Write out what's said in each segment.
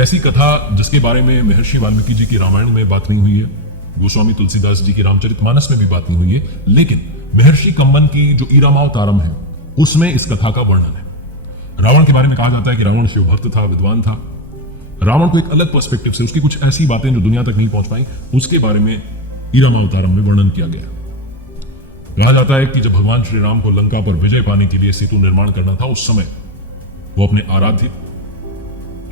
ऐसी कथा जिसके बारे में महर्षि वाल्मीकि जी की रामायण में बात नहीं हुई है, गोस्वामी तुलसीदास जी की रामचरितमानस में भी बात नहीं हुई है, लेकिन महर्षि कंबन की जो ईरामावतारम है उसमें इस कथा का वर्णन है। रावण के बारे में कहा जाता है कि रावण शिव भक्त था, विद्वान था। रावण को एक अलग पर्सपेक्टिव से उसकी कुछ ऐसी बातें जो दुनिया तक नहीं पहुंच पाई, उसके बारे में ईरामावतारम में वर्णन किया गया। कहा जाता है कि जब भगवान श्री राम को लंका पर विजय पाने के लिए सेतु निर्माण करना था, उस समय वो अपने आराध्य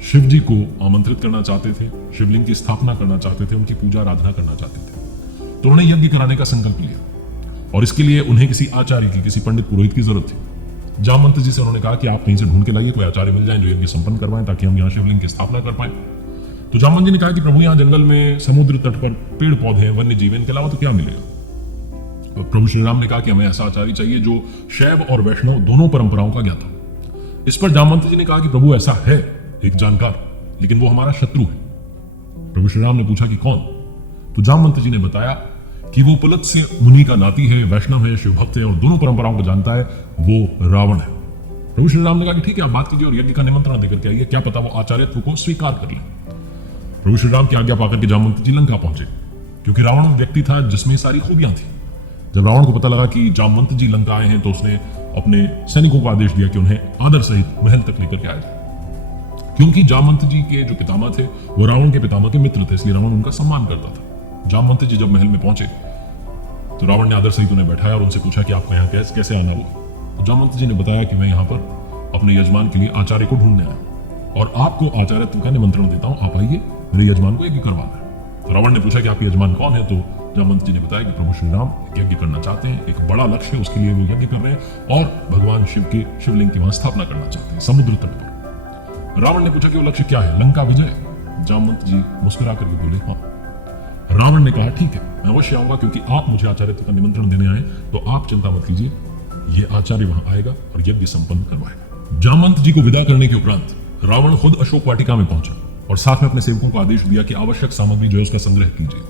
शिव जी को आमंत्रित करना चाहते थे, शिवलिंग की स्थापना करना चाहते थे, उनकी पूजा आराधना करना चाहते थे। तो उन्होंने यज्ञ कराने का संकल्प लिया और इसके लिए उन्हें किसी आचार्य की, किसी पंडित पुरोहित की जरूरत थी। जामवंत जी से उन्होंने कहा कि आप कहीं से ढूंढ के लाइए, कोई आचार्य मिल जाए जो यज्ञ संपन्न करवाएं ताकि हम यहाँ शिवलिंग की स्थापना कर पाए। तो जामवंत जी ने कहा कि प्रभु यहाँ जंगल में, समुद्र तट पर पेड़ पौधे हैं, वन्य जीव, इनके अलावा तो क्या मिलेगा। तो प्रभु श्री राम ने कहा कि हमें ऐसा आचार्य चाहिए जो शैव और वैष्णव दोनों परंपराओं का ज्ञाता हो। इस पर जामवंत जी ने कहा कि प्रभु ऐसा है एक जानकार, लेकिन वो हमारा शत्रु है। प्रभु श्री राम ने पूछा कि कौन। तो जामवंत जी ने बताया कि वो पुलत्स्य मुनि का नाती है, वैष्णव है, शिव भक्त है और दोनों परंपराओं को जानता है, वो रावण है। प्रभु श्री राम ने कहा कि ठीक है, आप बात कीजिए और यज्ञ का निमंत्रण देकर के आइए, क्या पता वो आचार्यत्व को स्वीकार कर ले। प्रभु श्री राम की आज्ञा पाकर के जामवंत जी लंका पहुंचे, क्योंकि रावण व्यक्ति था जिसमें सारी खूबियां थी। जब रावण को पता लगा कि जामवंत जी लंका आए हैं, तो उसने अपने सैनिकों को आदेश दिया कि उन्हें आदर सहित महल तक लेकर के आया जाए। क्योंकि जामवंत जी के जो पितामह थे वो रावण के पितामह के मित्र थे, इसलिए रावण उनका सम्मान करता था। जामवंत जी जब महल में पहुंचे तो रावण ने आदर सहित उन्हें बैठाया और उनसे पूछा कि आपको यहाँ कैसे आना हुआ। तो जामवंत जी ने बताया कि मैं यहाँ पर अपने यजमान के लिए आचार्य को ढूंढने आया और आपको आचार्यत्व का निमंत्रण देता हूँ, आप आइए, मेरे यजमान को यज्ञ करवाना है। तो रावण ने पूछा कि आपके यजमान कौन है। तो जामवंत जी ने बताया कि प्रभु श्री राम यज्ञ करना चाहते हैं, एक बड़ा लक्ष्य है, उसके लिए वो यज्ञ कर रहे हैं और भगवान शिव के शिवलिंग की वहां स्थापना करना चाहते हैं समुद्र तट पर। रावण ने पूछा कि वो लक्ष्य क्या है, लंका विजय। जामवंत जी मुस्कुरा करके बोले हाँ। रावण ने कहा ठीक है, मैं अवश्य आऊंगा, क्योंकि आप मुझे आचार्यत्व का निमंत्रण देने आए, तो आप चिंता मत कीजिए, ये आचार्य वहां आएगा और यज्ञ संपन्न करवाएगा। जामवंत जी को विदा करने के उपरांत रावण खुद अशोक वाटिका में पहुंचा और साथ में अपने सेवकों को आदेश दिया कि आवश्यक सामग्री जो है उसका संग्रह कीजिए।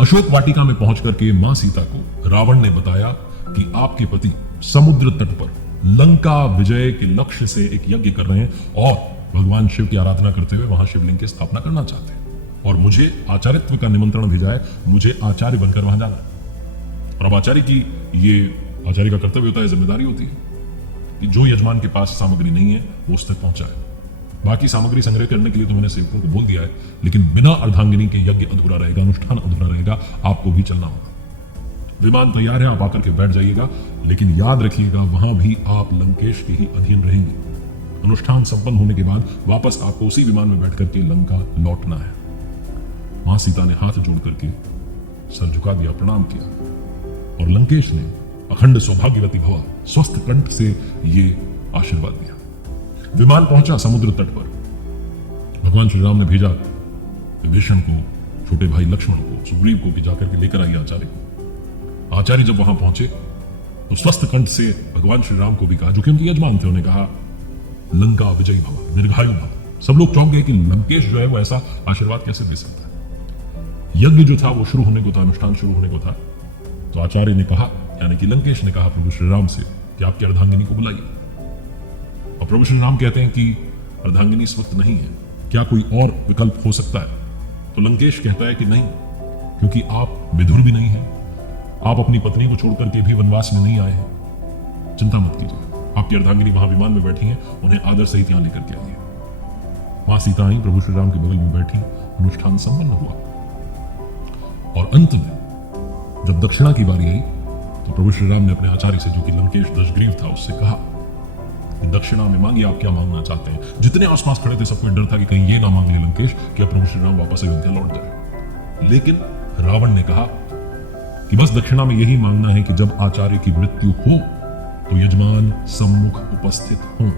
अशोक वाटिका में पहुंच करके मां सीता को रावण ने बताया कि आपके पति समुद्र तट पर लंका विजय के लक्ष्य से एक यज्ञ कर रहे हैं और भगवान शिव की आराधना करते हुए वहां शिवलिंग की स्थापना करना चाहते हैं और मुझे आचार्यत्व का निमंत्रण भेजा है, मुझे आचार्य बनकर वहां जाना है। और अब आचार्य का कर्तव्य होता है, जिम्मेदारी होती है कि जो यजमान के पास सामग्री नहीं है वो उस तक पहुंचाए। बाकी सामग्री संग्रह करने के लिए तो मैंने सेवकों को बोल दिया है, लेकिन बिना अर्धांगिनी के यज्ञ अधूरा रहेगा, अनुष्ठान अधूरा रहेगा, आपको भी चलना होगा। विमान तैयार है, आप आकर के बैठ जाइएगा, लेकिन याद रखिएगा वहां भी आप लंकेश के ही अधीन रहेंगे। अनुष्ठान संपन्न होने के बाद वापस आपको उसी विमान में बैठ करके लंका लौटना है। मां सीता ने हाथ जोड़ करके सर झुका दिया, प्रणाम किया और लंकेश ने अखंड सौभाग्यवती भव स्वस्थ कंठ से ये आशीर्वाद दिया। विमान पहुंचा समुद्र तट पर। भगवान श्री राम ने भेजा विभीषण को, छोटे भाई लक्ष्मण को, सुग्रीव को भी जाकर के लेकर आई आचार्य को। आचार्य जब वहां पहुंचे तो स्वस्थ कंठ से भगवान श्री राम को भी कहा, जो कि उनके यजमान थे, उन्हें कहा लंका विजयी भव, दीर्घायु भव। सब लोग चौंक गए कि लंकेश जो है वो ऐसा आशीर्वाद कैसे दे सकता है। यज्ञ जो था वो शुरू होने को था, अनुष्ठान शुरू होने को था। तो आचार्य ने कहा, यानी कि लंकेश ने कहा प्रभु श्री राम से कि आपकी अर्धांगिनी को बुलाइए। और प्रभु श्री राम कहते हैं कि अर्धांगिनी इस वक्त नहीं है, क्या कोई और विकल्प हो सकता है। तो लंकेश कहता है कि नहीं, क्योंकि आप विधुर भी नहीं है, आप अपनी पत्नी को छोड़ करके भी वनवास में नहीं आए हैं। चिंता मत कीजिए, आपकी अर्धांगिनी वहां विमान में बैठी हैं, उन्हें आदर सहित यहां लेकर के आइए। मां सीता आई, प्रभु श्री राम के बगल में बैठी, अनुष्ठान संपन्न हुआ। और अंत में जब दक्षिणा की बारी आई तो प्रभु श्री राम ने अपने आचार्य से, जो कि लंकेश दशग्रीव था, उससे कहा कि दक्षिणा में मांगिए, आप क्या मांगना चाहते हैं। जितने आसपास खड़े थे सबको डर था कि कहीं ये ना मांग ले लंकेश कि अब प्रभु श्री राम वापस अयोध्या लौट जाए। लेकिन रावण ने कहा कि बस दक्षिणा में यही मांगना है कि जब आचार्य की मृत्यु हो तो यजमान सम्मुख उपस्थित हों।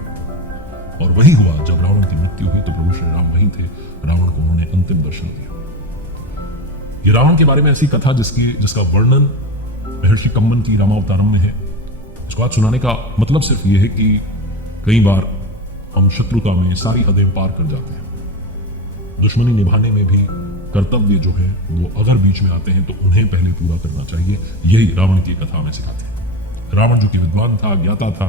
और वही हुआ, जब रावण की मृत्यु हुई तो प्रभु श्री राम वहीं थे, रावण को उन्होंने अंतिम दर्शन दिया। ये रावण के बारे में ऐसी कथा जिसका वर्णन महर्षि कंबन की रामावतारम में है। इसको आज सुनाने का मतलब सिर्फ ये है कि कई बार हम शत्रुता में सारी हदें पार कर जाते हैं। दुश्मनी निभाने में भी कर्तव्य जो है वो अगर बीच में आते हैं तो उन्हें पहले पूरा करना चाहिए। यही रावण की कथा में सिखाते हैं। रावण जो कि विद्वान था, ज्ञाता था,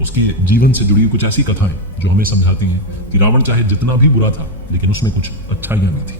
उसके जीवन से जुड़ी कुछ ऐसी कथाएं जो हमें समझाती हैं कि रावण चाहे जितना भी बुरा था लेकिन उसमें कुछ अच्छाइयां भी थी।